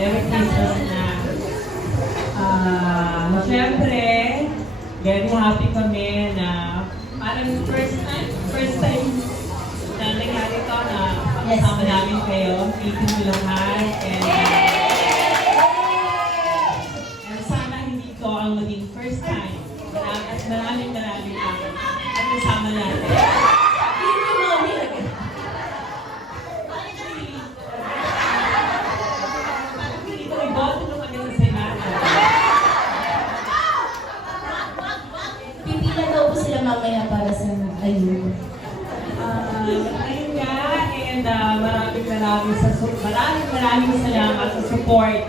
Merry Christmas na. Siyempre, very happy kami na parang first time na nangyari ito na kasama namin kayo. Meeting mo lahat. And sana hindi ito ang maging first time. At maraming at kasama natin. Mamaya para sa ayun. Ayun nga, and maraming salamat sa support.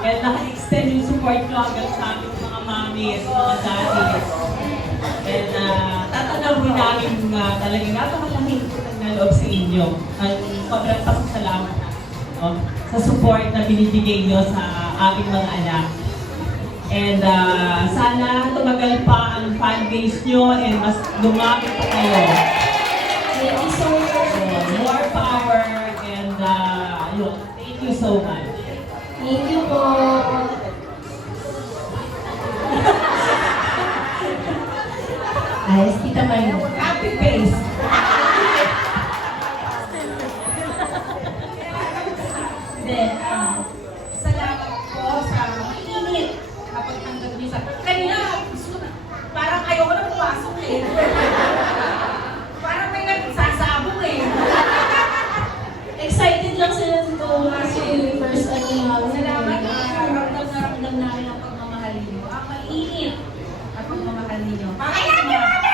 And naka-extend yung support ko hanggang sa aming mga mommies, mga daddies. And tatanawin namin talagang napakalaking na loob sa inyo. Ang sobrang pasasalamat sa support na binibigay nyo sa aming mga anak. And sana tumagal pa ang fan base nyo and mas lumapit pa kayo. Thank you so much. More power and thank you so much. Thank you po. Ayos, Tita Mayo. Happy face. Then, salamat po sa mainit kapag tanggap niyo sa... Kanina, parang ayoko na pumasok eh. Parang may nagsasabong eh. Excited lang sila dito kasi first time namin. Salamat na ramdam namin ang pagmamahal niyo. Ang mainit ang pagmamahal niyo. Ayan niyo kami!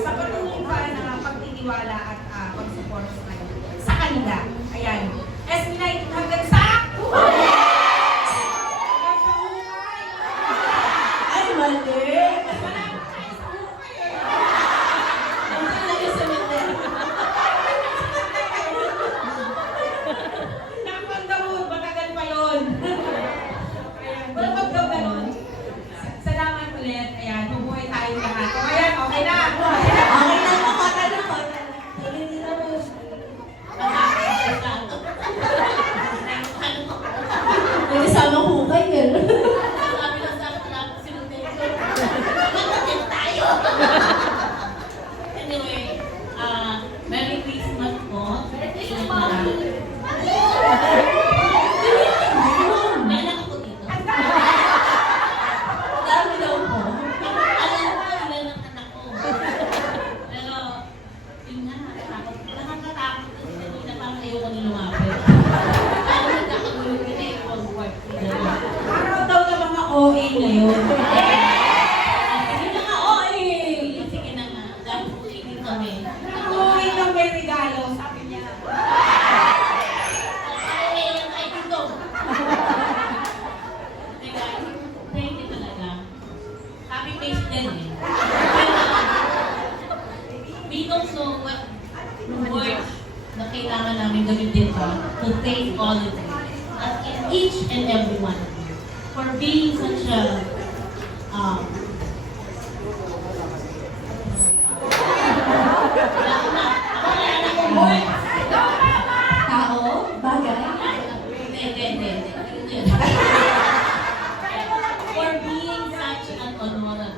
Sa patuloy pa na pagtitiwala at pag-support sa kanila. Ayan. SB19 hanggang sa... Ay, mali! Ang talaga sa mali. Nakapagdamod, matagal pa yun. Ayan, wala daw ganun. Salamat ulit. Ayan, mabuhay tayo lahat. O ayan, okay na. Okay na po, kata na po. Hindi na po. May kasama ko kayo. Sabi lang sa akin, wala akong sinunod ko. Magkakit tayo! Anyway, Merry Christmas po. Merry Christmas po. May anak ako dito. Dami daw po. Alam ko ilan ang anak ko. Pero, yun nga, nakakatakot kasi kanina parang ayoko na lumapit. Parang nagkakagulo kita eh, forward. Araw daw na mga OA ngayon. Hindi na nga, oh eh! Sige na nga, dahil po hindi kami. Ang OA ng may regalo, sabi niya. Thank you talaga. Happy face din eh. We don't know what words na kailangan namin gamitin pa to thank all of you. At each and every one of you for being such a Tao? Bagay? For being such an honorable man.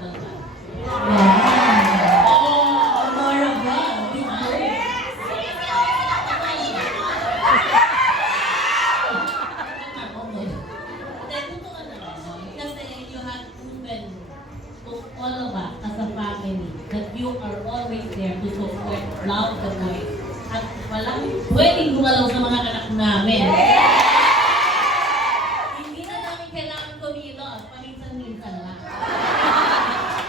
Wow. Honorable. Big word. Kasi you have proven to all of us as a family that you are always there to support Love the Boys. At walang pwedeng gumalaw sa mga anak namin. Hindi na namin kailangan kumilos, paminsan-minsan lang.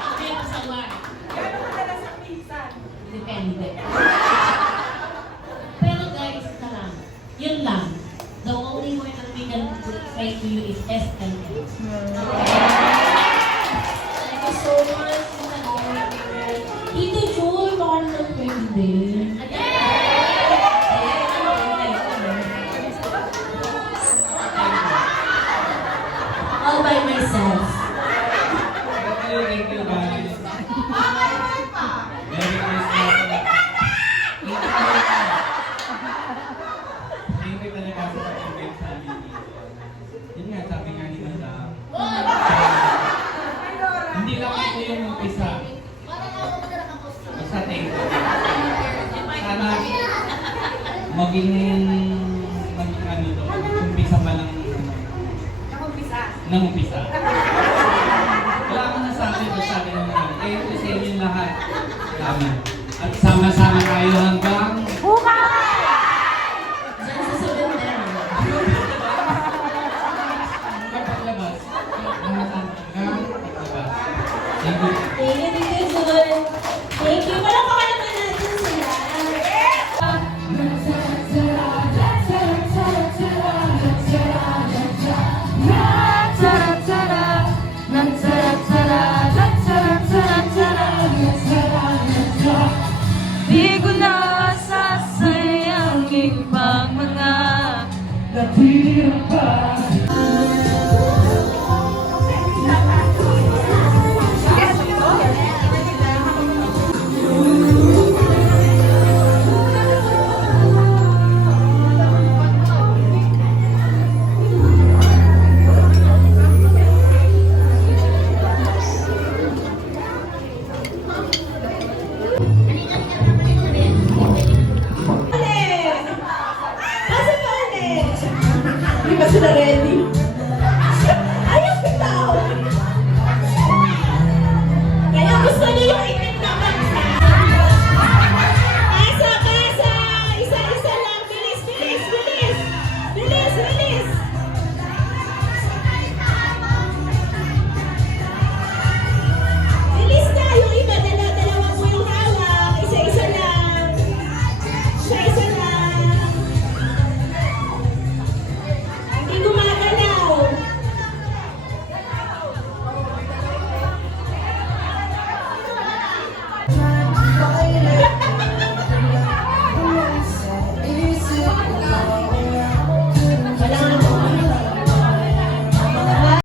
Hindi pa sa war. Gano'n madalas ang minsan. Depende. Pero guys, salamat. Yun lang. The only word that we can say to you is SNL. Thank you so much. Tito Joy, baka naman pwede. all by myself. Thank you, guys. Very nice Thank you talaga sa pag-invite sa amin dito. Yun nga, sabi nga ni Madam. Hindi lang ito yung umpisa. Basta thank you. Sana maging ano to, umpisa pa lang ng umpisa. Wala ka na sa akin, basta akin lang naman. Thank you sa inyong lahat. Tama. At sama-sama tayo hanggang Diyan sa cemetery. paglabas. Sama-sama hanggang paglabas. Thank you. Thank you, Tito Jul. Thank you. Palakpakan naman natin sila. Di ko na sasayangin pang mga natira pa. Kasi pa ulit. Hindi ba sila ready?